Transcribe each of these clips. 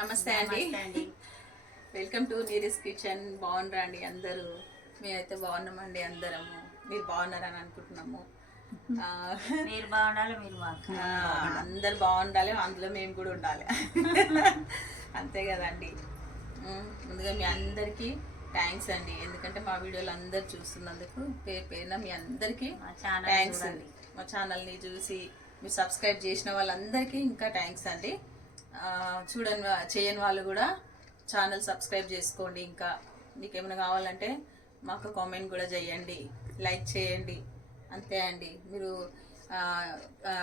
నమస్తే అండి. Welcome to Neeri's kitchen. బాగున్నారా అండి అందరూ? మేమైతే బాగున్నామండి అందరము. మీరు బాగున్నారని అనుకుంటున్నాము. మీరు బాగుండాలి, మీరు అందరు బాగుండాలి, అందులో మేము కూడా ఉండాలి. అంతే కదండి. ముందుగా మీ అందరికీ థ్యాంక్స్ అండి, ఎందుకంటే మా వీడియోలు అందరు చూస్తున్నందుకు పేరు పేరున మీ అందరికీ థ్యాంక్స్ అండి. మా ఛానల్ని చూసి మీరు సబ్స్క్రైబ్ చేసిన వాళ్ళందరికీ ఇంకా థ్యాంక్స్ అండి. చేయని వాళ్ళు కూడా ఛానల్ సబ్స్క్రైబ్ చేసుకోండి. ఇంకా మీకు ఏమైనా కావాలంటే మాకు కామెంట్ కూడా చేయండి, లైక్ చేయండి. అంతే అండి. మీరు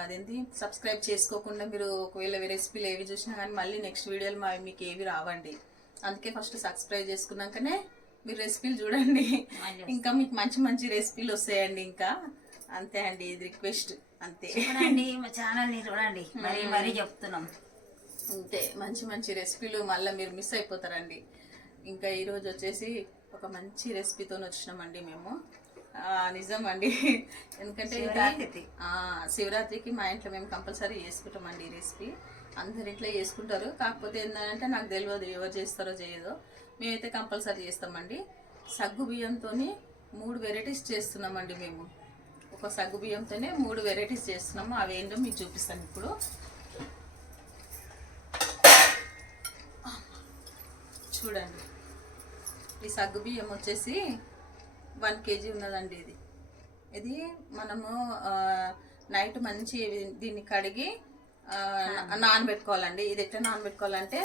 అదేంటి సబ్స్క్రైబ్ చేసుకోకుండా మీరు ఒకవేళ రెసిపీలు ఏవి చూసినా కానీ మళ్ళీ నెక్స్ట్ వీడియోలు మీకు ఏవి రావండి. అందుకే ఫస్ట్ సబ్స్క్రైబ్ చేసుకున్నాకనే మీరు రెసిపీలు చూడండి, ఇంకా మీకు మంచి మంచి రెసిపీలు వస్తాయండి. ఇంకా అంతే అండి, ఇది రిక్వెస్ట్. అంతే చూడండి, మా ఛానల్ని చూడండి, మరీ చెప్తున్నాం. అంతే, మంచి మంచి రెసిపీలు మళ్ళీ మీరు మిస్ అయిపోతారండి. ఇంకా ఈరోజు వచ్చేసి ఒక మంచి రెసిపీతో వచ్చినామండి మేము. నిజం అండి, ఎందుకంటే శివరాత్రికి మా ఇంట్లో మేము కంపల్సరీ చేసుకుంటామండి ఈ రెసిపీ. అందరి ఇంట్లో చేసుకుంటారు, కాకపోతే ఏంటంటే నాకు తెలియదు ఎవరు చేస్తారో చేయదో. మేమైతే కంపల్సరీ చేస్తామండి. సగ్గు బియ్యంతో 3 వెరైటీస్ చేస్తున్నామండి మేము. ఒక సగ్గు బియ్యంతోనే 3 వెరైటీస్ చేస్తున్నాము. అవి ఏంటో మీకు చూపిస్తాను ఇప్పుడు. చూడండి, ఈ సగ్గు బియ్యం వచ్చేసి 1 kg ఉన్నదండి. ఇది మనము నైట్ మంచి దీన్ని కడిగి నానబెట్టుకోవాలండి. ఇది ఎట్లా నానబెట్టుకోవాలంటే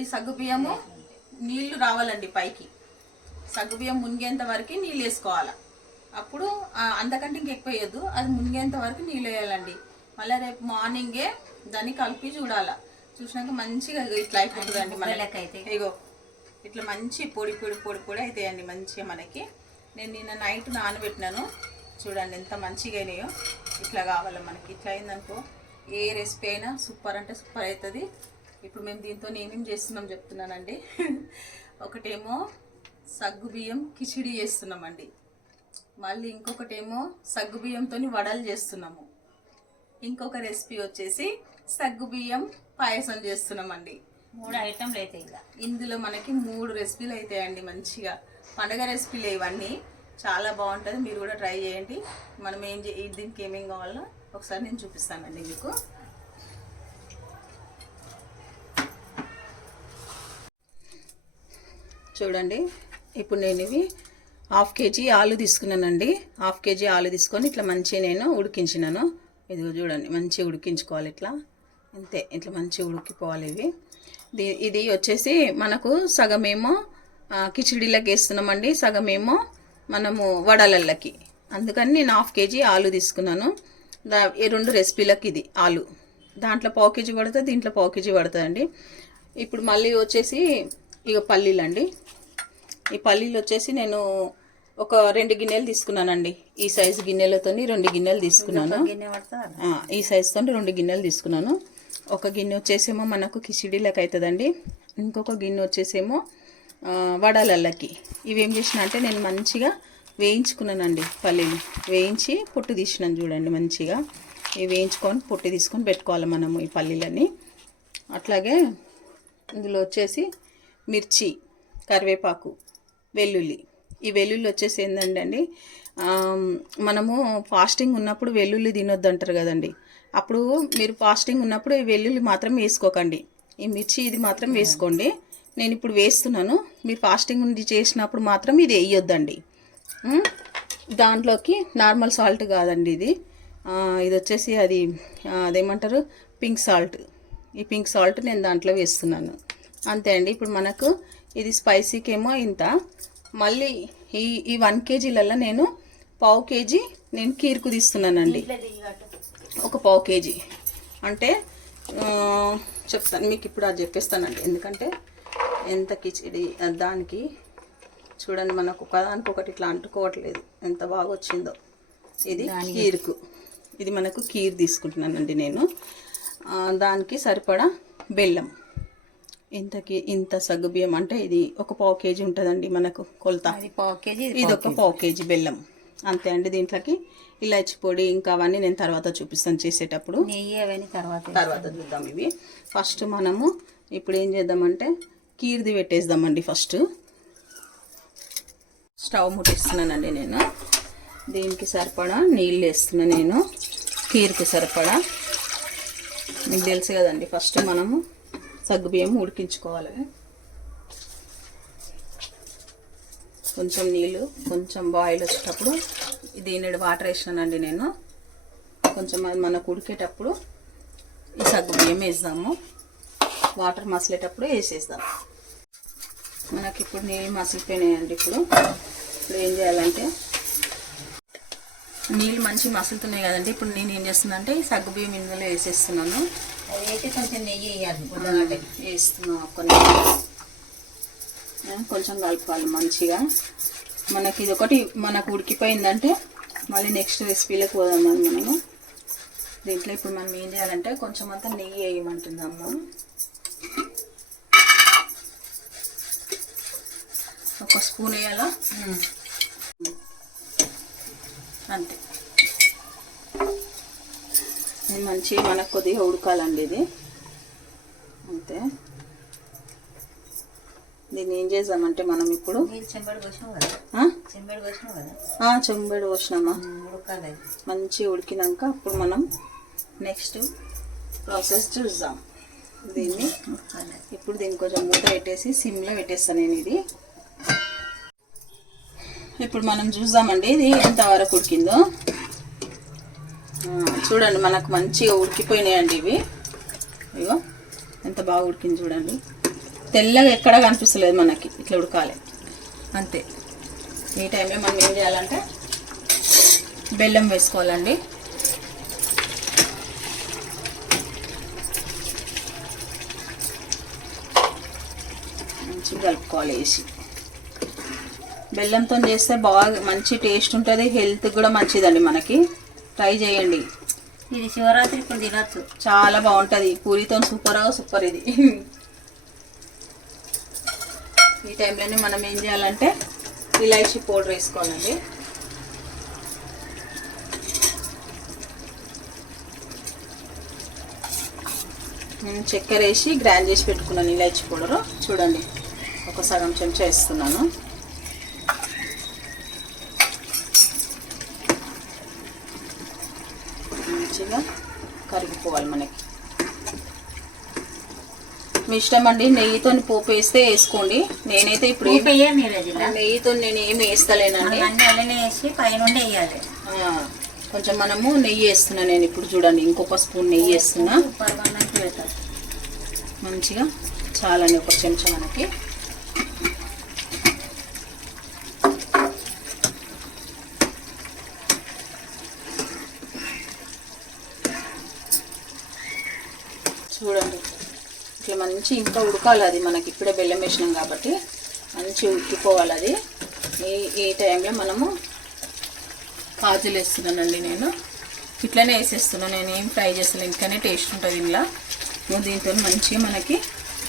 ఈ సగ్గు బియ్యము నీళ్లు రావాలండి పైకి. సగ్గు బియ్యం మునిగేంత వరకు నీళ్ళు వేసుకోవాలి. అప్పుడు అంతకంటే ఇంకెక్కువ వేయద్దు, అది మునిగేంత వరకు నీళ్ళు వేయాలండి. మళ్ళీ రేపు మార్నింగే దాన్ని కలిపి చూడాలి. చూసినాక మంచిగా ఇట్లా అయిపోతుందండి మనకైతే. ఇగో ఇట్లా మంచి పొడి పొడి పొడి పొడి అవుతాయండి మంచిగా మనకి. నేను నిన్న నైట్ నానబెట్టినాను, చూడండి ఎంత మంచిగా అయినాయో. ఇట్లా కావాలి మనకి. ఇట్లా అయిందనుకో ఏ రెసిపీ అయినా సూపర్ అంటే సూపర్ అవుతుంది. ఇప్పుడు మేము దీంతో ఏమేమి చేస్తున్నాం చెప్తున్నానండి. ఒకటేమో సగ్గు బియ్యం కిచిడి చేస్తున్నామండి. మళ్ళీ ఇంకొకటేమో సగ్గు బియ్యంతో వడలు చేస్తున్నాము. ఇంకొక రెసిపీ వచ్చేసి సగ్గు బియ్యం పాయసం చేస్తున్నామండి. 3 ఐటమ్లు అయితే ఇందులో మనకి 3 రెసిపీలు అవుతాయండి మంచిగా. పండగ రెసిపీలు ఇవన్నీ చాలా బాగుంటుంది, మీరు కూడా ట్రై చేయండి. మనం దీనికి ఏమేమి కావాలో ఒకసారి నేను చూపిస్తానండి మీకు. చూడండి, ఇప్పుడు నేను ఇవి 1/2 kg ఆలు తీసుకున్నానండి. 1/2 kg ఆలు తీసుకొని ఇట్లా మంచిగా నేను ఉడికించినాను. ఇది చూడండి, మంచిగా ఉడికించుకోవాలి ఇట్లా. అంతే, ఇట్లా మంచిగా ఉడికిపోవాలి ఇవి. ఇది వచ్చేసి మనకు సగమేమో కిచిడీలకి వేస్తున్నామండి, సగమేమో మనము వడలల్లకి. అందుకని నేను 1/2 kg ఆలు తీసుకున్నాను. ఈ 2 రెసిపీలకి ఇది ఆలు. దాంట్లో 1/4 kg పడుతుంది, దీంట్లో 1/4 kg పడుతుందండి. ఇప్పుడు మళ్ళీ వచ్చేసి ఇక పల్లీలు అండి. ఈ పల్లీలు వచ్చేసి నేను ఒక 2 గిన్నెలు తీసుకున్నానండి. ఈ సైజు గిన్నెలతో 2 గిన్నెలు తీసుకున్నాను. ఈ సైజుతో 2 గిన్నెలు తీసుకున్నాను. ఒక గిన్నె వచ్చేసేమో మనకు కిచిడీలకు అవుతుందండి, ఇంకొక గిన్నె వచ్చేసేమో వడలల్లకి. ఇవేం చేసిన అంటే నేను మంచిగా వేయించుకున్నానండి. పల్లీలు వేయించి పొట్టు తీసినాను. చూడండి మంచిగా ఇవి వేయించుకొని పొట్టు తీసుకొని పెట్టుకోవాలి మనము ఈ పల్లీలని. అట్లాగే ఇందులో వచ్చేసి మిర్చి, కరివేపాకు, వెల్లుల్లి. ఈ వెల్లుల్లి వచ్చేసి ఏంటండి, మనము ఫాస్టింగ్ ఉన్నప్పుడు వెల్లుల్లి తినొద్దు అంటారు కదండి. అప్పుడు మీరు ఫాస్టింగ్ ఉన్నప్పుడు ఈ వెల్లుల్లి మాత్రం వేసుకోకండి, ఈ మిర్చి ఇది మాత్రం వేసుకోండి. నేను ఇప్పుడు వేస్తున్నాను. మీరు ఫాస్టింగ్ ఉండి చేసినప్పుడు మాత్రం ఇది వేయొద్దండి. దాంట్లోకి నార్మల్ సాల్ట్ కాదండి ఇది వచ్చేసి అదేమంటారు పింక్ సాల్ట్. ఈ పింక్ సాల్ట్ నేను దాంట్లో వేస్తున్నాను. అంతే అండి. ఇప్పుడు మనకు ఇది స్పైసీకేమో ఇంత. మళ్ళీ ఈ 1 kgలలో నేను 1/4 kg నేను కీర్కు తీస్తున్నానండి. ఒక 1/4 kg అంటే చెప్తాను మీకు ఇప్పుడు, అది చెప్పేస్తానండి. ఎందుకంటే ఎంత కిచిడి దానికి చూడండి, మనకు ఒకదానికొకటి ఇట్లా అంటుకోవట్లేదు, ఎంత బాగా వచ్చిందో. ఇది కీర్కు, ఇది మనకు కీర్ తీసుకుంటున్నానండి నేను. దానికి సరిపడా బెల్లం. ఇంత సగ్గు బియ్యం అంటే ఇది ఒక 1/4 kg ఉంటుందండి మనకు కొలత. ఇది ఒక 1/4 kg బెల్లం. అంతే అండి. దీంట్లోకి ఇలాచి పొడి ఇంకా అవన్నీ నేను తర్వాత చూపిస్తాను చేసేటప్పుడు. నెయ్యి అవన్నీ తర్వాత చూద్దాం. ఇవి ఫస్ట్ మనము ఇప్పుడు ఏం చేద్దామంటే కీర్ది పెట్టేద్దామండి. ఫస్ట్ స్టవ్ ముట్టిస్తున్నానండి నేను. దీనికి సరిపడా నీళ్ళు వేస్తున్నా నేను, కీర్కి సరిపడా. మీకు తెలుసు కదండి, ఫస్ట్ మనము సగ్గుబియ్యం ఉడికించుకోవాలి. కొంచెం నీళ్ళు కొంచెం బాయిల్ వచ్చేటప్పుడు దీని వాటర్ వేసినానండి నేను. కొంచెం మనకు ఉడికేటప్పుడు ఈ సగ్గుబియ్యం వేద్దాము. వాటర్ మసిలేటప్పుడు వేసేద్దాం. మనకి ఇప్పుడు నీళ్ళు మసిలిపోయినాయండి. ఇప్పుడు ఏం చేయాలంటే, నీళ్ళు మంచి మసులుతున్నాయి కదండి. ఇప్పుడు నేను ఏం చేస్తున్నా అంటే ఈ సగ్గుబియ్యం ఇందులో వేసేస్తున్నాను. అది వేసి కొంచెం నెయ్యి వేయాలి. వేస్తున్నాను కొంచెం కలుపుకోవాలి మంచిగా. మనకి ఇది ఒకటి మనకు ఉడికిపోయిందంటే మళ్ళీ నెక్స్ట్ రెసిపీలోకి పోదాం మనము. దీంట్లో ఇప్పుడు మనం ఏం చేయాలంటే కొంచెం అంతా నెయ్యి వేయమంటుందమ్మ. ఒక స్పూన్ వేయాలా, అంతే. ఇది మంచి మనకు కొద్దిగా ఉడకాలండి ఇది, అంతే. దీన్ని ఏం చేద్దామంటే మనం ఇప్పుడు చెంబడి పోసినావు కదా, చెంబడి పోసినామా, మంచి ఉడికినాక అప్పుడు మనం నెక్స్ట్ ప్రాసెస్ చూద్దాం. దీన్ని ఇప్పుడు దీన్ని కొంచెం మూత పెట్టేసి సిమ్లో పెట్టేస్తాను నేను ఇది. ఇప్పుడు మనం చూద్దామండి ఇది ఎంతవరకు ఉడికిందో. చూడండి మనకు మంచిగా ఉడికిపోయినాయండి ఇవి. ఇగో ఎంత బాగా ఉడికింది చూడండి. తెల్లగా ఎక్కడా కనిపిస్తలేదు మనకి, ఇట్లా ఉడకాలి అంతే. ఈ టైంలో మనం ఏం చేయాలంటే బెల్లం వేసుకోవాలండి. మంచిగా కలుపుకోవాలి వేసి. బెల్లంతో చేస్తే బాగా మంచి టేస్ట్ ఉంటుంది, హెల్త్ కూడా మంచిదండి మనకి. ట్రై చేయండి. ఇది శివరాత్రి ఇప్పుడు తినచ్చు, చాలా బాగుంటుంది. పూరితో సూపర్ ఇది. ఈ టైంలోనే మనం ఏం చేయాలంటే ఇలాచీ పౌడర్ వేసుకోవాలండి. నేను చక్కెర వేసి గ్రైండ్ చేసి పెట్టుకున్నాను ఇలాచీ పౌడరు. చూడండి ఒక సగం చెంచా వేస్తున్నాను. మంచిగా కరిగిపోవాలి మనకి. మీ ఇష్టం అండి, నెయ్యితో పోపు వేస్తే వేసుకోండి. నేనైతే ఇప్పుడు నెయ్యితో నేను ఏమి వేస్తలేనండి. కొంచెం మనము నెయ్యి వేస్తున్నా నేను ఇప్పుడు. చూడండి ఇంకొక స్పూన్ నెయ్యి వేస్తున్నా. మంచిగా చాలని ఒక చెంచా మనకి. చూడండి ఇట్లా మంచి ఇంకా ఉడకాలి అది. మనకి ఇప్పుడే బెల్లం వేసినాం కాబట్టి మంచి ఉడికిపోవాలి అది. ఈ టైంలో మనము కాజులు వేస్తున్నానండి నేను. ఇట్లనే వేసేస్తున్నాను, నేను ఏం ఫ్రై చేస్తాను. ఇంకానే టేస్ట్ ఉంటుంది ఇలా. దీంతో మంచిగా మనకి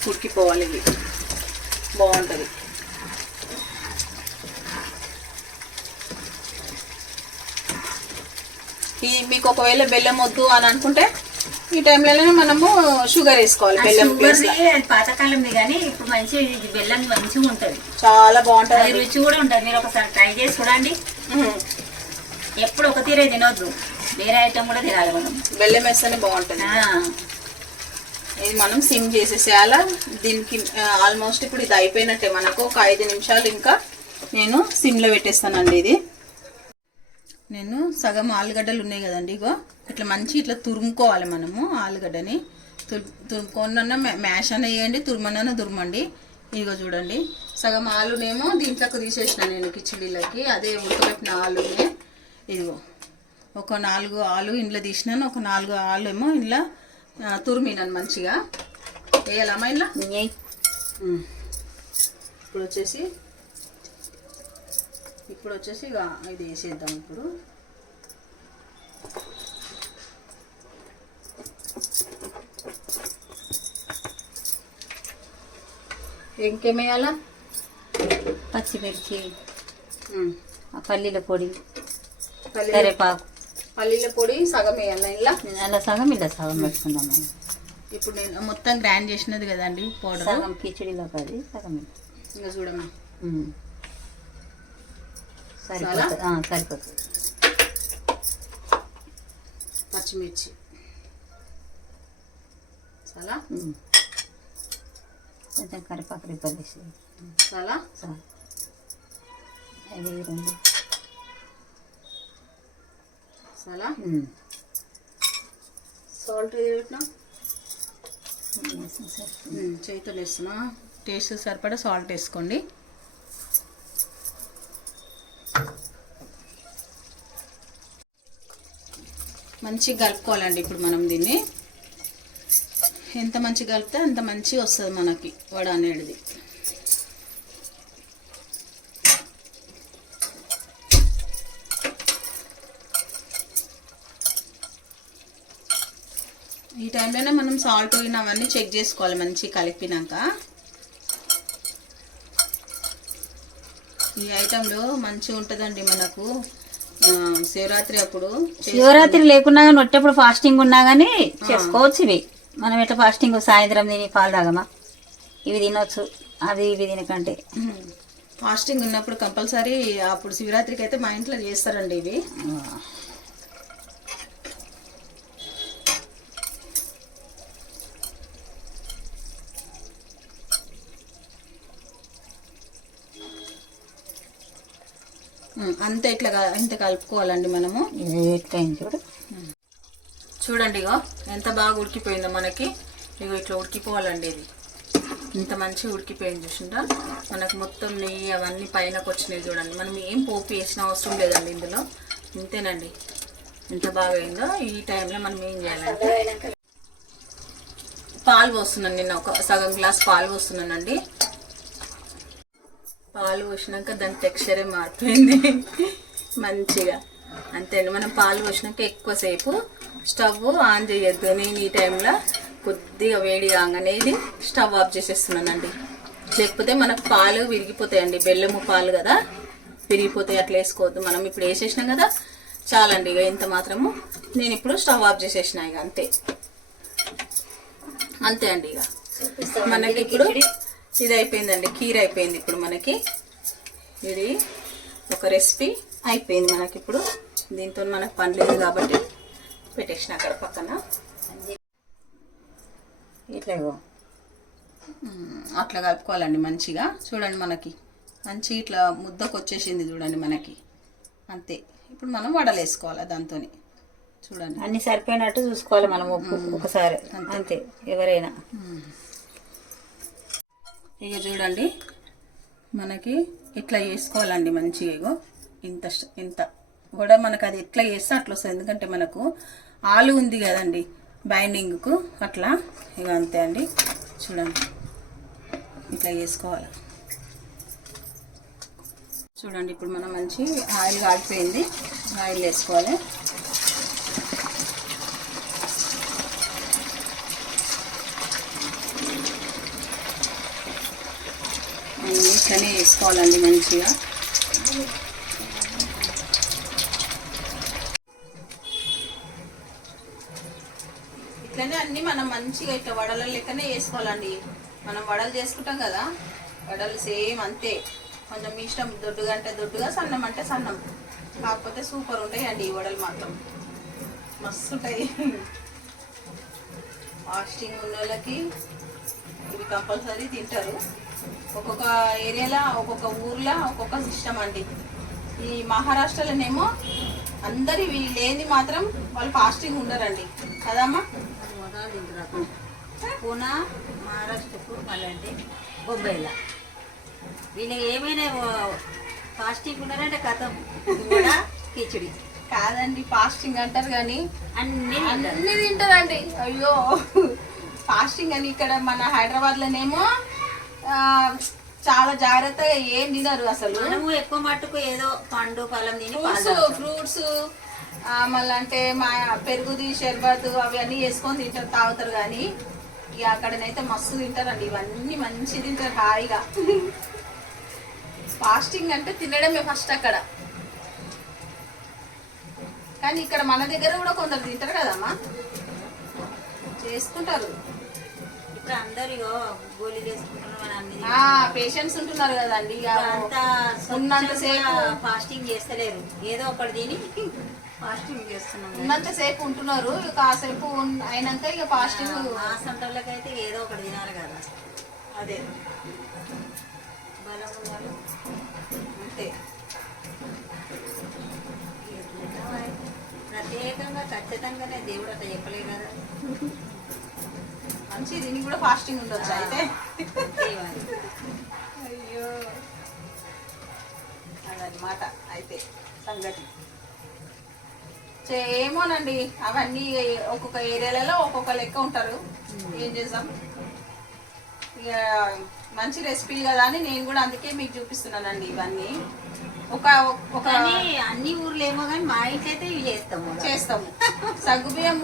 ఉడికిపోవాలి, ఇది బాగుంటుంది. మీకు ఒకవేళ బెల్లం వద్దు అని అనుకుంటే ఈ టైంలోనే మనము షుగర్ వేసుకోవాలి. బెల్లం పాతకాలంది కానీ ఇప్పుడు మంచి బెల్లం మంచిగా ఉంటుంది, చాలా బాగుంటుంది, రుచి కూడా ఉంటుంది. మీరు ఒకసారి ట్రై చేసి చూడండి. ఎప్పుడు ఒక తీరే తినొద్దు, వేరే ఐటమ్ కూడా తినాలి మనం. బెల్లం వేస్తేనే బాగుంటుంది. ఇది మనం సిమ్ చేసేసేయాల. దీనికి ఆల్మోస్ట్ ఇప్పుడు ఇది అయిపోయినట్టే మనకు. ఒక 5 నిమిషాలు ఇంకా నేను సిమ్లో పెట్టేస్తానండి. ఇది నేను సగం ఆలుగడ్డలు ఉన్నాయి కదండి, ఇగో ఇట్లా మంచి ఇట్లా తురుముకోవాలి మనము. ఆలుగడ్డని తురుముకోనన్నా మ్యాష్ అన్న వేయండి, తురుమన్నా తురుమండి. ఇదిగో చూడండి సగం ఆలునేమో దీంట్లోకి తీసేసిన నేను కిచిడీలకి. అదే ఉడకబెట్టిన ఆలునే ఇదిగో ఒక 4 ఆలు ఇంట్లో తీసినాను. ఒక 4 ఆలు ఏమో ఇంట్లో తురిమినాను మంచిగా. వేయాలమ్మా ఇంట్లో. ఇప్పుడు వచ్చేసి ఇక ఇది వేసేద్దాం. ఇప్పుడు ఇంకేమేయాలా? పచ్చిమిర్చి, పల్లీల పొడి, కరివేపాకు. పల్లీల పొడి సగం వేయాలా? ఇలా అలా సగం ఇలా సగం పెట్టుకుందాం. ఇప్పుడు నేను మొత్తం గ్రైండ్ చేసినది కదండి పౌడర్. సగం కిచడీలో కాదు, సగం ఇంకా చూడమ్మా. సరిపోతుంది. పచ్చిమిర్చి చాలా కొంచెం కరివేపాకు రిబ్బర్ వేసి చాలా అది 2 చాలా సాల్ట్ పెట్టినా చేతితో వేస్తున్నా. టేస్ట్ సరిపడా సాల్ట్ వేసుకోండి. మంచిగా కలుపుకోవాలండి. ఇప్పుడు మనం దీన్ని ఎంత మంచిగా కలిపితే అంత మంచిగా వస్తుంది మనకి వడ అనేది. ఈ టైంలోనే మనం సాల్ట్ అవన్నీ చెక్ చేసుకోవాలి మంచిగా కలిపినాక. ఈ ఐటెంలో మంచిగా ఉంటుందండి మనకు శివరాత్రి అప్పుడు. శివరాత్రి లేకున్నా కానీ వచ్చేప్పుడు ఫాస్టింగ్ ఉన్నా కానీ చేసుకోవచ్చు. ఇవి మనం ఎట్లా ఫాస్టింగ్ సాయంత్రం తిని పాలు తాగమా, ఇవి తినొచ్చు. అది ఇవి తినకంటే ఫాస్టింగ్ ఉన్నప్పుడు కంపల్సరీ అప్పుడు శివరాత్రికి అయితే మా ఇంట్లో చేస్తారండి ఇవి. అంతే ఇట్లా ఇంత కలుపుకోవాలండి మనము. చూడండి ఇగో ఎంత బాగా ఉడికిపోయిందో మనకి. ఇగో ఇట్లా ఉడికిపోవాలండి. ఇది ఇంత మంచిగా ఉడికిపోయింది చూసిందా. మనకు మొత్తం నెయ్యి అవన్నీ పైనకు వచ్చినాయి చూడండి. మనం ఏం పోపు వేసిన అవసరం లేదండి ఇందులో. ఇంతేనండి ఎంత బాగా అయిందో. ఈ టైంలో మనం ఏం చేయాలంటే పాలు పోస్తున్నాను. నిన్న ఒక సగం గ్లాస్ పాలు పోస్తున్నానండి. పాలు పోసినాక దాని టెక్స్చరే మారిపోయింది మంచిగా. అంతే అండి. మనం పాలు పోసినాక ఎక్కువసేపు స్టవ్ ఆన్ చేయొద్దు. నేను ఈ టైంలో కొద్దిగా వేడి కాగానే ఇది స్టవ్ ఆఫ్ చేసేస్తున్నానండి. లేకపోతే మనకు పాలు విరిగిపోతాయండి. బెల్లము పాలు కదా, విరిగిపోతాయి. అట్లా వేసుకోవద్దు. మనం ఇప్పుడు వేసేసినాం కదా చాలండి. ఇక ఇంత మాత్రము. నేను ఇప్పుడు స్టవ్ ఆఫ్ చేసేసిన. ఇక అంతే అంతే అండి. ఇక మనకి ఇప్పుడు ఇది అయిపోయిందండి. కీర్ అయిపోయింది. ఇప్పుడు మనకి ఇది ఒక రెసిపీ అయిపోయింది మనకి. ఇప్పుడు దీంతో మనకు పని లేదు కాబట్టి పెట్టేసిన అక్కడ పక్కన. ఇట్లా అట్లా కలుపుకోవాలండి మంచిగా. చూడండి మనకి మంచి ఇట్లా ముద్దకు వచ్చేసింది చూడండి మనకి. అంతే. ఇప్పుడు మనం వడలు వేసుకోవాలి దాంతో. చూడండి అన్ని సరిపోయినట్టు చూసుకోవాలి మనం ఒకసారి. అంతే ఎవరైనా. ఇక చూడండి మనకి ఇట్లా వేసుకోవాలండి మంచిగా. ఇగో ఇంత ఇంత కూడా మనకు అది ఎట్లా వేస్తే అట్లా వస్తుంది. ఎందుకంటే మనకు ఆలు ఉంది కదండి బైండింగ్కు అట్లా. ఇక అంతే అండి. చూడండి ఇట్లా వేసుకోవాలి. చూడండి ఇప్పుడు మనం మంచి ఆయిల్ కాలిపోయింది. ఆయిల్ వేసుకోవాలి. ఇట్లనే వేసుకోవాలండి మంచిగా. ఇట్లనే అన్ని మనం మంచిగా ఇట్లా వడల లెక్కనే వేసుకోవాలండి. మనం వడలు చేసుకుంటాం కదా, వడలు సేమ్ అంతే. కొంచెం మీ ఇష్టం, దొడ్డుగా అంటే దొడ్డుగా, సన్నం అంటే సన్నం. కాకపోతే సూపర్ ఉంటాయి అండి ఈ వడలు మాత్రం. మస్తు ఉంటాయి. ఫాస్టింగ్ ఉన్న వాళ్ళకి ఇవి కంపల్సరీ తింటారు. ఒక్కొక్క ఏరియాలో ఒక్కొక్క ఊర్లో ఒక్కొక్క సిస్టమ్ అండి. ఈ మహారాష్ట్రలోనేమో అందరి లేని మాత్రం వాళ్ళు ఫాస్టింగ్ ఉండరండి కదమ్మా. పూనా మహారాష్ట్రకు మళ్ళీ అంటే బొంబాయిలో వీళ్ళకి ఏమైనా ఫాస్టింగ్ ఉన్నారంటే కథం కూడా కిచడి కాదండి. ఫాస్టింగ్ అంటారు కానీ అన్ని తింటారండి. అయ్యో ఫాస్టింగ్ అని. ఇక్కడ మన హైదరాబాద్లోనేమో చాలా జాగ్రత్తగా ఏం తినరు అసలు. మనము ఎక్కువ మట్టుకు ఏదో పండు ఫలం తిని ఫ్రూట్స్ మళ్ళీ అంటే మా పెరుగుది షర్బత్ అవి అన్నీ వేసుకొని తింటారు, తాగుతారు. కానీ ఇక అక్కడనైతే మస్తు తింటారండి. ఇవన్నీ మంచి తింటారు హాయిగా. ఫాస్టింగ్ అంటే తినడమే ఫస్ట్ అక్కడ. కానీ ఇక్కడ మన దగ్గర కూడా కొందరు తింటారు కదమ్మా, చేసుకుంటారు. ఇప్పుడు అందరు గోళీలు వేసుకుంటున్నాం అని అన్ని పేషెంట్స్ ఉంటున్నారు కదండి ఇక అంతా ఉన్నంతసేపు ఫాస్టింగ్ చేస్తలేరు, ఏదో ఒకటి తిని ఫాస్టింగ్ చేస్తున్నాం. ఉన్నంతసేపు ఉంటున్నారు, కాసేపు అయినాక ఇక ఫాస్టింగ్. మా సంటోళ్ళకైతే ఏదో ఒకటి తినాలి కదా, అదే బలం ఉండాలి అంతే. ప్రత్యేకంగా ఖచ్చితంగానే దేవుడు అట్లా చెప్పలే కదా, మంచి దీనికి కూడా ఫాస్టింగ్ ఉండొచ్చు అయితే. చేయాలి. అయ్యో అదనమాట అయితే సంగతి. ఏమోనండి అవన్నీ ఒక్కొక్క ఏరియాలలో ఒక్కొక్క లెక్క ఉంటారు, ఏం చేద్దాం ఇక. మంచి రెసిపీ కదా అని నేను కూడా అందుకే మీకు చూపిస్తున్నానండి ఇవన్నీ. కానీ అన్ని ఊర్లు ఏమో కానీ మా ఇంట్లో అయితే ఇవి చేస్తాము. సగ్గుబియ్యం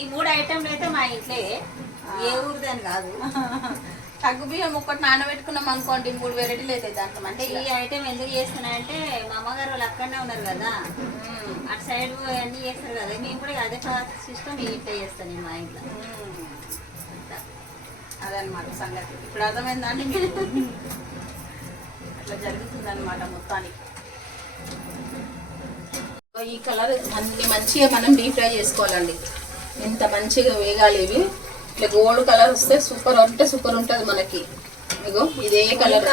ఈ 3 ఐటెంలు అయితే మా ఇంట్లో, ఏ ఊరిదని కాదు. సగ్గుబియ్యం ఒకటి నానబెట్టుకున్నాం అనుకోండి, 3 వెరైటీలు అవుతాయి దాంట్లో. అంటే ఈ ఐటెం ఎందుకు చేస్తున్నాయంటే మా అమ్మగారు వాళ్ళు అక్కడనే ఉన్నారు కదా, అటు సైడ్ అన్ని చేస్తారు కదా, మేము కూడా అదే సిస్టమ్ ఇంట్లో చేస్తాను నేను మా ఇంట్లో. అదనమాట సంగతి. ఇప్పుడు అర్థమైందండి మీకు? అట్లా జరుగుతుంది అనమాట మొత్తానికి. ఈ కలర్ అన్ని మంచిగా మనం డీప్ ఫ్రై చేసుకోవాలండి. ఎంత మంచిగా వేగాలి ఇవి. ఇట్లా గోల్డ్ కలర్ వస్తే సూపర్ అంటే సూపర్ ఉంటుంది మనకి. ఇగో ఇదే కలర్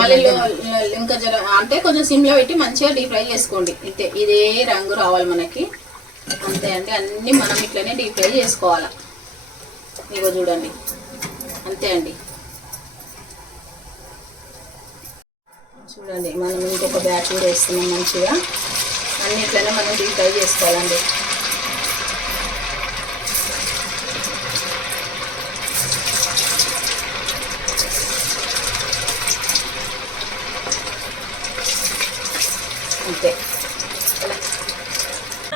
మళ్ళీ ఇంకా అంటే కొంచెం సిమ్లో పెట్టి మంచిగా డీప్ ఫ్రై చేసుకోండి. ఇదే రంగు రావాలి మనకి. అంతే అండి, అన్నీ మనం ఇట్లనే డీప్ ఫ్రై చేసుకోవాలి. ఇగో చూడండి, అంతే అండి. చూడండి మనం ఇంకొక బ్యాచ్ కూడా వేస్తున్నాం మంచిగా. అన్నిట్లనే మనం డీప్ ఫ్రై చేసుకోవాలండి. అంతే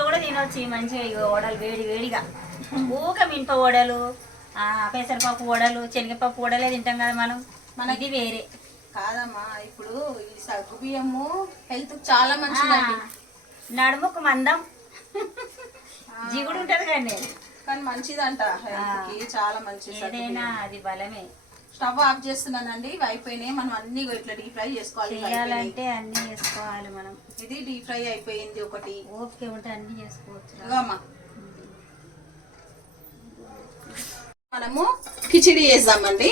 కూడా తినొచ్చు మంచిగా. ఇక వడలు వేడి వేడిగా, ఊక మినప వడలు, పెసరపప్పు వడలు, శనగపప్పు వడలే తింటాం కదా మనం. మనది వేరే కాదమ్మా. ఇప్పుడు ఈ సగ్గు బియ్యము హెల్త్ చాలా మంచిదండి. నడుముకు మందం జిగుడు ఉంటది కానీ మంచిదంట హెల్త్ కి, చాలా మంచిది. ఏదైనా అది బలమే. స్టవ్ ఆఫ్ చేస్తున్నానండి. ఇవి అయిపోయినాయి. మనం అన్ని ఇట్లా డీప్ ఫ్రై చేసుకోవాలి. చేయాలంటే అన్ని చేసుకోవాలి మనం. ఇది డీప్ ఫ్రై అయిపోయింది ఒకటి. ఓకే ఉంటే అన్ని చేసుకోవచ్చు. అమ్మా మనము కిచిడి చేద్దామండి.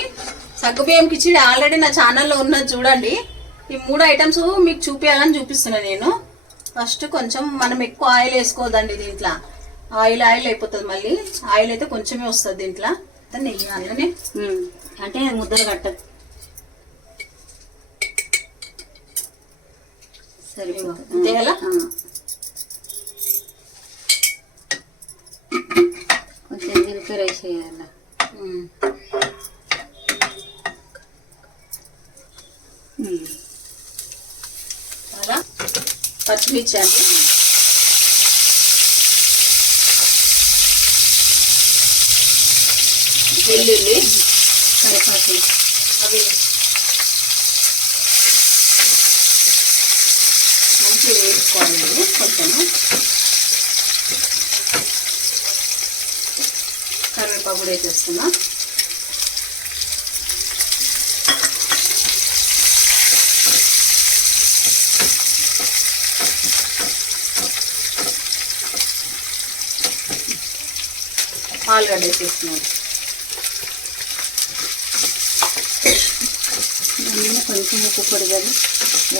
సగ్గుబియ్యం కిచిడి ఆల్రెడీ నా ఛానల్లో ఉన్నది చూడండి. ఈ 3 ఐటమ్స్ మీకు చూపించాలని చూపిస్తున్నా నేను. ఫస్ట్ కొంచెం మనం ఎక్కువ ఆయిల్ వేసుకోవద్దండి దీంట్లో. ఆయిల్ అయిపోతుంది. మళ్ళీ ఆయిల్ అయితే కొంచెమే వస్తుంది దీంట్లో. నెయ్యి అలానే అంటే ముద్దలు కట్టదు. సరిపోతుంది అంతే. కొంచెం జీలకర్ర వేసేయాల. అలా పచ్చిమిర్చి అండి, వెల్లుల్లి, కరివేపాకు అవి మంచిగా వేసుకోవాలి. కొంచెము కరివేపాకు కూడా వేసేస్తున్నా. ఆలుగడ్డ వేసేస్తున్నాను. దానిలో కొంచెం ఉప్పు పొడి కానీ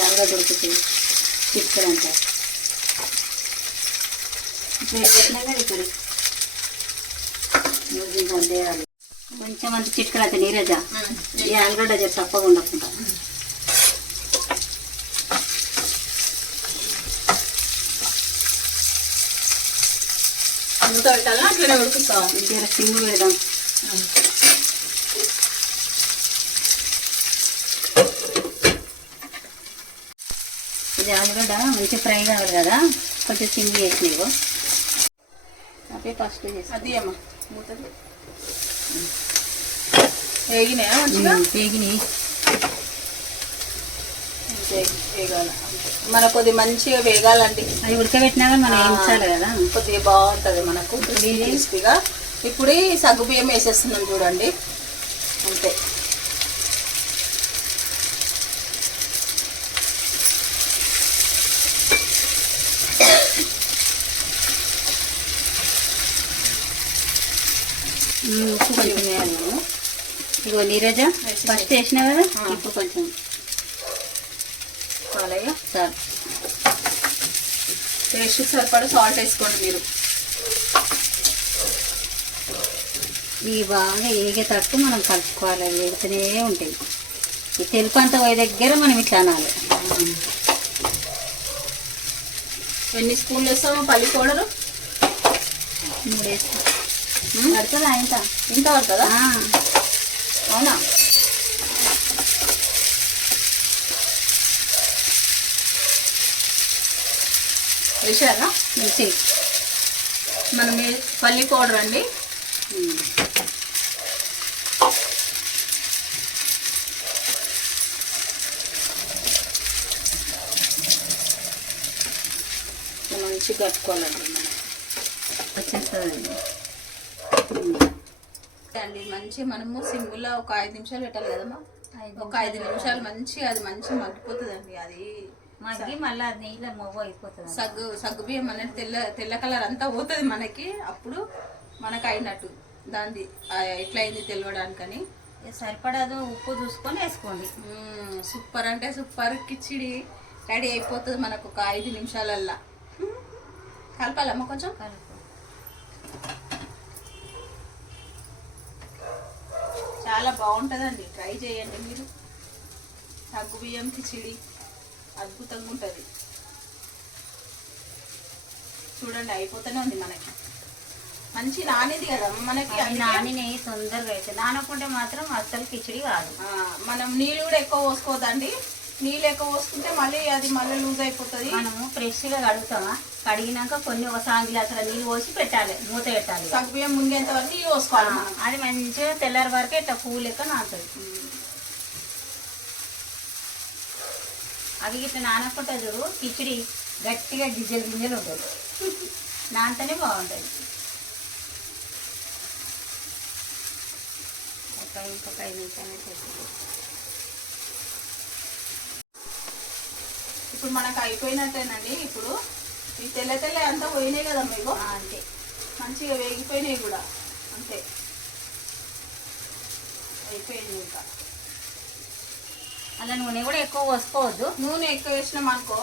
ఆలుగడ్డ దొరుకుతుంది చిక్కడు అంటారు. కొంచెం అంత చిక్కడు అయితే నీరజ ఈ ఆలుగడ్డ చేసి తప్పగా ఉండకుండా. మూత పెట్టాలా అట్లనే ఉడికిస్తాం. ఇంకేదో సిమ్ము పెడదాం. ఇది ఆలుగడ్డ మంచి ఫ్రై కావాలి కదా, కొంచెం సిమ్ము చేసినావు అదే ఫస్ట్ చేసి. అది అమ్మా మూత వేగినాయా మంచిగా? వేగినాయి. వేగాల మన కొద్దిగా మంచిగా వేగాలండి. అవి ఉడకబెట్టినా కానీ మనం వేయించాలి కదా, కొద్దిగా బాగుంటుంది మనకు క్రిస్పీగా. ఇప్పుడు ఈ సగ్గుబియ్యం వేసేస్తున్నాం చూడండి, అంతే. ఉప్పు కొంచెం వేయాలి. ఇగో నీరజ ఫస్ట్ వేసినా కదా, ఇప్పుడు కొంచెం చాలయ్యా. సార్ టేస్ట్ సరిపడా సాల్ట్ వేసుకోండి మీరు. ఇవి బాగా ఏగేటట్టు మనం కలుపుకోవాలి, అవి వేగుతూనే ఉంటాయి. ఈ తెలుపు అంతా పోయే దగ్గర మనం ఇట్లా అనాలి. ఎన్ని స్పూన్లు వేస్తాము పల్లి పౌడరు? 3 వేస్తాం. పడుతుందా ఇంత? ఇంత పడుతుందా? అవునా? వేసారా? మిక్సీ మనం పల్లి పౌడర్ అండి. మంచిగా కట్టుకోవాలండి మనం. వచ్చేస్తుందండి అండి మంచి మనము సింగుల్లో ఒక 5 నిమిషాలు పెట్టాలి కదమ్మా. ఒక 5 నిమిషాలు మంచిగా అది మంచిగా మగ్గిపోతుందండి. అది మగ్గి మళ్ళీ అది నీళ్ళ మొవ్వ అయిపోతుంది. సగ్గు బియ్యం అనేది తెల్ల కలర్ అంతా పోతుంది మనకి. అప్పుడు మనకు అయినట్టు దాన్ని ఎట్లా అయింది తెలియడానికని. సరిపడదు ఉప్పు చూసుకొని వేసుకోండి. సూపర్ అంటే సూపర్ కిచిడి రెడీ అయిపోతుంది మనకు ఒక 5 నిమిషాలల్లా. కలపాలమ్మ కొంచెం. చాలా బాగుంటుందండి, ట్రై చేయండి మీరు. సగ్గు బియ్యం కిచిడి అద్భుతంగా ఉంటుంది. చూడండి అయిపోతూనే ఉంది మనకి. మంచి నానిది కదా మనకి. నాని తొందరగా అయితే నానకుంటే మాత్రం అస్సలు కిచిడి కాదు. మనం నీళ్ళు కూడా ఎక్కువ పోసుకోవద్దండి. నీళ్ళు ఎక్కువ పోసుకుంటే మళ్ళీ అది మళ్ళీ లూజ్ అయిపోతుంది. మనము ఫ్రెష్గా కడుగుతామా, కడిగినాక కొన్ని ఒక సాంగిలు అసలు నీళ్ళు పోసి పెట్టాలి, మూత పెట్టాలి. సగ్గుబియ్యం మునిగేంత వరకు నీళ్ళు పోసుకోవాలి. అది మంచిగా తెల్లారి వరకు ఇట్లా పువ్వు లెక్క నానుతుంది. అవి ఇట్లా నానకుంటే చూడు కిచిడి గట్టిగా గింజలు గింజలు ఉంటుంది. నానితేనే బాగుంటుంది. ఇంకొక 5 నిమిషాలు చేస్తుంది. ఇప్పుడు మనకు అయిపోయినట్టేనండి. ఇప్పుడు ఈ తెల్ల అంతా పోయినాయి కదా మీకు. అంతే మంచిగా వేగిపోయినాయి కూడా, అంతే అయిపోయింది. ఇంకా అలా నూనె కూడా ఎక్కువ పోసుకోవద్దు. నూనె ఎక్కువ వేసినాం అనుకో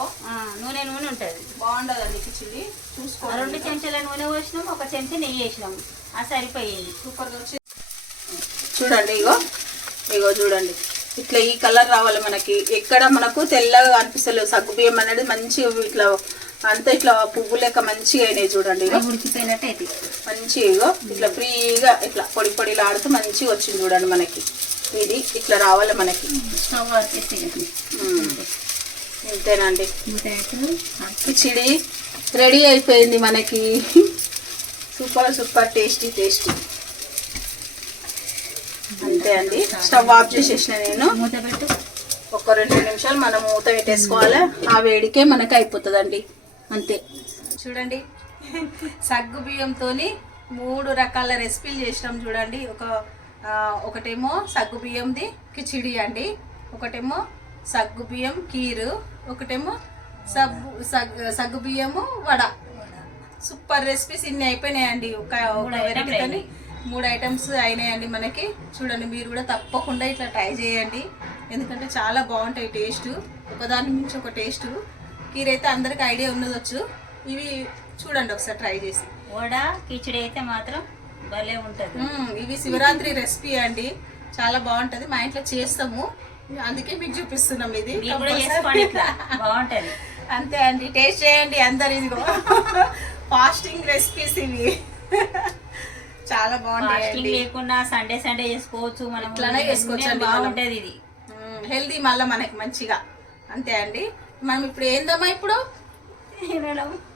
నూనె ఉంటుంది, బాగుండదండి కిచిడి. చూసుకో 2 చెంచాల నూనె పోసినాం, 1 చెంచా నెయ్యి వేసినాం, అది సరిపోయింది. సూపర్గా వచ్చి చూడండి. ఇగో చూడండి, ఇట్లా ఈ కలర్ రావాలి మనకి. ఎక్కడ మనకు తెల్లగా అనిపిస్తలేదు. సగ్గుబియ్యం అనేది మంచిగా ఇట్లా అంతా ఇట్లా పువ్వు లెక్క మంచిగా అయినాయి చూడండి. ఉడికిపోయినట్టు అయితే మంచిగా ఇట్లా ఫ్రీగా ఇట్లా పొడి పొడిలా ఆడుతూ మంచిగా వచ్చింది చూడండి మనకి. ఇది ఇట్లా రావాలి మనకి. స్టవ్ ఇంతేనండి, కిచిడి రెడీ అయిపోయింది మనకి. Super tasty. అంతే అండి. స్టవ్ ఆఫ్ చేసేసిన నేను. మూత పెట్టు. ఒక 2 నిమిషాలు మనం మూత పెట్టేసుకోవాలి. ఆ వేడికే మనకి అయిపోతుందండి, అంతే. చూడండి, సగ్గు బియ్యంతో 3 రకాల రెసిపీలు చేసినాం చూడండి. ఒకటేమో సగ్గు బియ్యంది కిచిడి అండి, ఒకటేమో సగ్గు బియ్యం కీరు, ఒకటేమో సగ్గు బియ్యము వడ. సూపర్ రెసిపీస్ ఇన్ని అయిపోయినాయండి. ఒక వెరైటీతోని 3 ఐటమ్స్ అయినాయండి మనకి. చూడండి, మీరు కూడా తప్పకుండా ఇట్లా ట్రై చేయండి, ఎందుకంటే చాలా బాగుంటాయి టేస్ట్. ఒకదాని నుంచి ఒక టేస్ట్. కీర్ అయితే అందరికి ఐడియా ఉన్నదొచ్చు. ఇవి చూడండి ఒకసారి ట్రై చేసి. వడ కిచిడి అయితే మాత్రం భలే ఉంటుంది. ఇవి శివరాత్రి రెసిపీ అండి, చాలా బాగుంటుంది. మా ఇంట్లో చేస్తాము, అందుకే మీకు చూపిస్తున్నాం. ఇది బాగుంటుంది. అంతే అండి, టేస్ట్ చేయండి అందరు. ఇదిగో ఫాస్టింగ్ రెసిపీస్ ఇవి, చాలా బాగుంటాయి. లేకుండా సండే చేసుకోవచ్చు, మనం ఇట్లానే చేసుకోవచ్చు అండి. బాగుంటది, ఇది హెల్దీ మళ్ళీ మనకి మంచిగా. అంతే అండి. మనం ఇప్పుడు ఏందమ్మా, ఇప్పుడు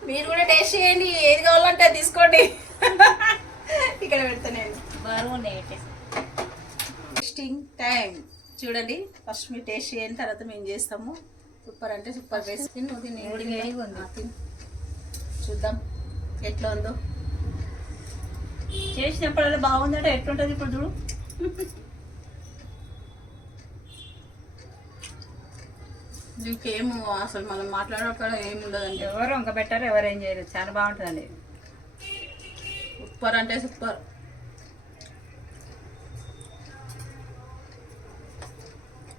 మీరు కూడా టేస్ట్ చేయండి, ఏది కావాలంటే అది తీసుకోండి. ఇక్కడ పెడతా నేను. టేస్టింగ్ టైం చూడండి. ఫస్ట్ మీరు టేస్ట్ చేయండి, తర్వాత మేము చేస్తాము. సూపర్ అంటే సూపర్ రెసిపీ. చూద్దాం ఎట్లా ఉందో. చేసినప్పుడల్లా బాగుందంటే ఎట్లుంటుంది ఇప్పుడు చూడు. ఇంకేమో అసలు మనం మాట్లాడక్కడ ఏమి ఉండదండి. ఎవరు ఇంకా బెటర్, ఎవరు ఏం చేయలేదు, చాలా బాగుంటుందండి. సూపర్ అంటే సూపర్.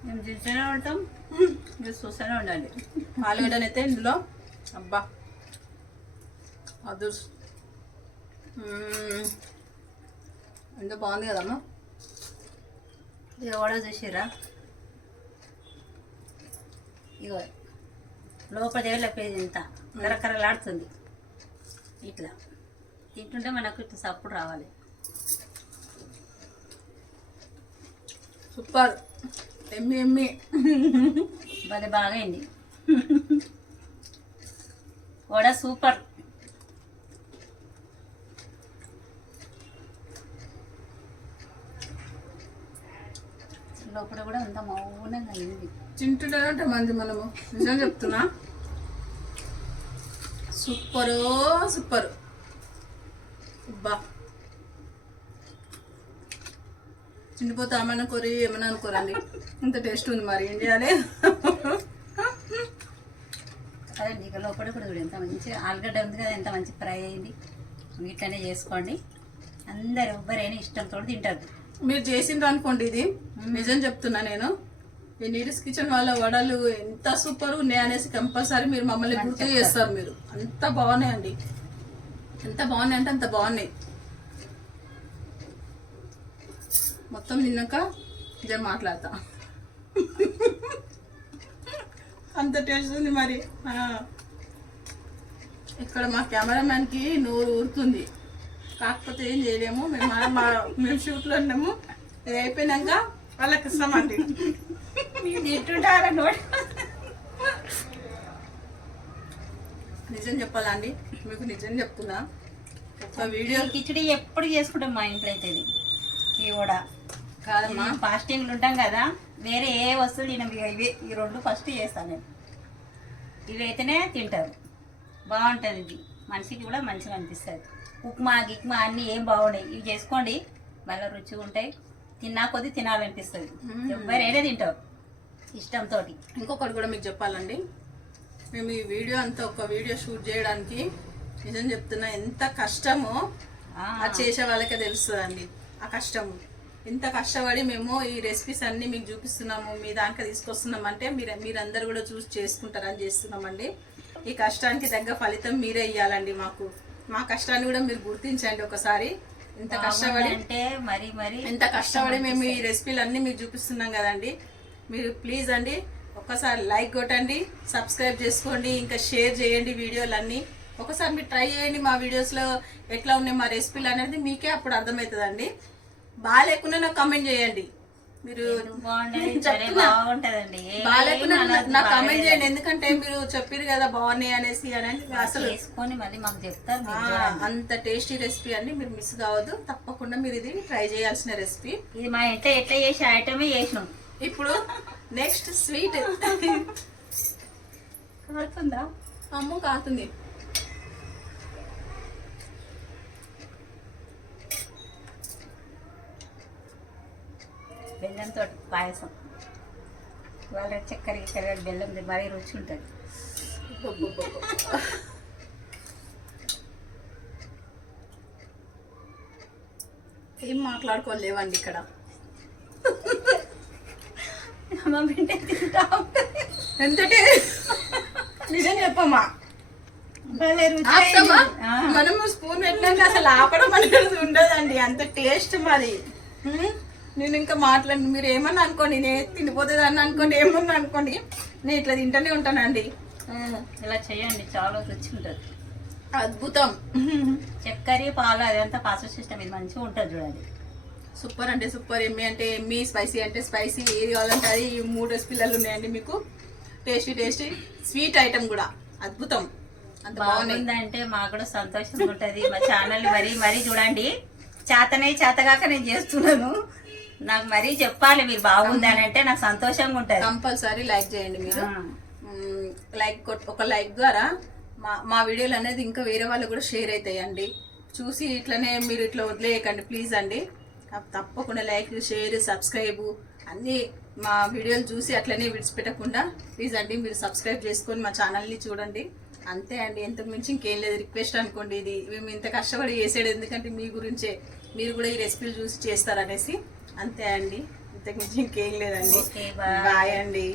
మేము చూస్తూనే ఉంటాం, మీరు చూస్తూనే ఉండండి. ఆలుగడ్డనైతే ఇందులో అబ్బా అది ఎంత బాగుంది కదమ్మా. ఇది కూడా చూసిరా, ఇగో లోపల దేవుళ్ళ ఇంత కరకరలాడుతుంది. ఇట్లా తింటుంటే మనకు ఇట్లా సప్పుడు రావాలి. సూపర్, ఎమ్మి ఎమ్మి. అది బాగా అయింది. వడ సూపర్. లోపల కూడా అంత మౌనంగా అయింది. తింటుంటే మంది మనము, నిజం చెప్తున్నా. Super super. అబ్బా చిండిపోతే ఏమైనా కోరి ఏమైనా అనుకోరండి, ఇంత టేస్ట్ ఉంది. మరి ఏం చేయాలి? అదండి ఇక లోపల కూడా చూడు ఎంత మంచి ఆలుగడ్డ ఉంది కదా, ఎంత మంచి ఫ్రై అయింది. వీటినే చేసుకోండి, అందరు ఎవ్వరైనా ఇష్టంతో తింటారు. మీరు చేసిండ్రు అనుకోండి, ఇది నిజం చెప్తున్నా నేను. ఈ నీడిస్ కిచెన్ వాళ్ళ వడలు ఎంత సూపర్ ఉన్నాయి అనేసి కంపల్సరీ మీరు మమ్మల్ని గుర్తు చేస్తారు. మీరు అంత బాగున్నాయండి, ఎంత బాగున్నాయి అంటే అంత బాగున్నాయి. మొత్తం తిన్నాక ఇదే మాట్లాడతా. అంత టేస్ట్ ఉంది మరి. ఇక్కడ మా కెమెరామ్యాన్కి నోరు ఊరుతుంది, కాకపోతే ఏం చేయలేము. మేము షూట్లో ఉన్నాము, ఇది అయిపోయినాక వాళ్ళకి ఇస్తామండి. తింటుంటారా నోటి? నిజం చెప్పాలండి, మీకు నిజం చెప్తున్నా. ఒక వీడియో కిచడి ఎప్పుడు చేసుకుంటాం మా ఇంట్లో అయితే. ఇవి కూడా కాదమ్మా, ఫాస్టింగ్లు ఉంటాం కదా, వేరే ఏ వస్తువులు తినం. ఇవి ఈ రెండు ఫస్ట్ చేస్తాను నేను. ఇవి అయితేనే తింటారు, బాగుంటుంది. ఇది మనిషికి కూడా మంచిగా అనిపిస్తుంది. ఉప్మా గిక్మా అన్నీ ఏం బాగున్నాయి, ఇవి చేసుకోండి, మళ్ళీ రుచిగా ఉంటాయి. తిన్నా కొద్దీ తినాలనిపిస్తుంది. ఎవరైనా తింటారు ఇష్టంతో. ఇంకొకటి కూడా మీకు చెప్పాలండి, మేము ఈ వీడియో అంతా ఒక వీడియో షూట్ చేయడానికి నిజం చెప్తున్నా ఎంత కష్టమో అది చేసే వాళ్ళకే తెలుస్తుందండి. ఆ కష్టము ఎంత కష్టపడి మేము ఈ రెసిపీస్ అన్నీ మీకు చూపిస్తున్నాము, మీ దాంట్లో తీసుకొస్తున్నాం అంటే మీరందరూ కూడా చూసి చేసుకుంటారని చేస్తున్నామండి. ఈ కష్టానికి తగ్గ ఫలితం మీరే ఇవ్వాలండి. మా కష్టాన్ని కూడా మీరు గుర్తించండి ఒకసారి. ఎంత కష్టపడి అంటే మరి ఎంత కష్టపడి మేము ఈ రెసిపీలు అన్నీ మీకు చూపిస్తున్నాం కదండి. మీరు ప్లీజ్ అండి ఒక్కసారి లైక్ కొట్టండి, సబ్స్క్రైబ్ చేసుకోండి, ఇంకా షేర్ చేయండి వీడియోలన్నీ. ఒకసారి మీరు ట్రై చేయండి, మా వీడియోస్లో ఎట్లా ఉన్నాయి మా రెసిపీలు అనేది మీకే అప్పుడు అర్థమవుతుందండి. బాగాలేకుండా నాకు కామెంట్ చేయండి. మీరు బాగుంటదండి, బాగాలేకుండా నాకు కామెంట్ చేయండి, ఎందుకంటే మీరు చెప్పారు కదా బాగున్నాయి అనేసి అని అసలు మళ్ళీ మాకు చెప్తారు. అంత టేస్టీ రెసిపీ అండి, మీరు మిస్ కావద్దు. తప్పకుండా మీరు ఇది ట్రై చేయాల్సిన రెసిపీ. ఇది మా ఇంట్లో ఎట్లా చేసే ఐటమే చేసినాం. ఇప్పుడు నెక్స్ట్ స్వీట్. కారుతుందా? అమ్మ కారుతుంది. బెల్లంతో పాయసం, వాళ్ళ చక్కెర బెల్లం మరీ రుచి ఉంటుంది. ఏం మాట్లాడుకోలేవండి ఇక్కడ. ఎంతటే నిజం చెప్పమ్మా, మనము స్పూన్ పెట్టినాక అసలు ఆపడం అనేది ఉండదండి, అంత టేస్ట్ మరి. నేను ఇంకా మాట్లాడి మీరు ఏమన్నా అనుకోండి, నేను తిండిపోతుంది అని అనుకోండి, ఏమన్నా అనుకోండి, నేను ఇట్లా తింటూనే ఉంటానండి. ఇలా చేయండి, చాలా రుచి ఉంటుంది, అద్భుతం. చక్కెర పాలు అదంతా పాస్ సిస్టమ్, ఇది మంచిగా ఉంటుంది చూడండి. సూపర్ అంటే సూపర్. ఎమ్మి అంటే ఎమ్మి, స్పైసీ అంటే స్పైసీ, ఏది కావాలంటే అది. ఈ 3 రెసిపీలు ఉన్నాయండి మీకు. టేస్టీ స్వీట్ ఐటమ్ కూడా అద్భుతం. అంత బాగుందంటే మాకు కూడా సంతోషంగా ఉంటుంది. మా ఛానల్ మరీ చూడండి. చేతగాక నేను చేస్తున్నాను, నాకు మరీ చెప్పాలి మీరు బాగుందని అంటే నాకు సంతోషంగా ఉంటుంది. కంపల్సరీ లైక్ చేయండి మీరు. ఒక లైక్ ద్వారా మా వీడియోలు అనేది ఇంకా వేరే వాళ్ళు కూడా షేర్ అవుతాయండి. చూసి ఇట్లనే మీరు ఇట్లా వదిలేయకండి ప్లీజ్ అండి. తప్పకుండా లైక్, షేర్, సబ్స్క్రైబ్ అన్నీ మా వీడియోలు చూసి అట్లనే విడిచిపెట్టకుండా ప్లీజ్ అండి మీరు సబ్స్క్రైబ్ చేసుకొని మా ఛానల్ని చూడండి. అంతే అండి, ఎంతకు మించి ఇంకేం లేదు. రిక్వెస్ట్ అనుకోండి, ఇది మేము ఇంత కష్టపడి చేసేది ఎందుకంటే మీ గురించే, మీరు కూడా ఈ రెసిపీలు చూసి చేస్తారనేసి. అంతే అండి, ఇంతకు మించి ఇంకేం లేదండి. ఓకే, బాయ్ అండి.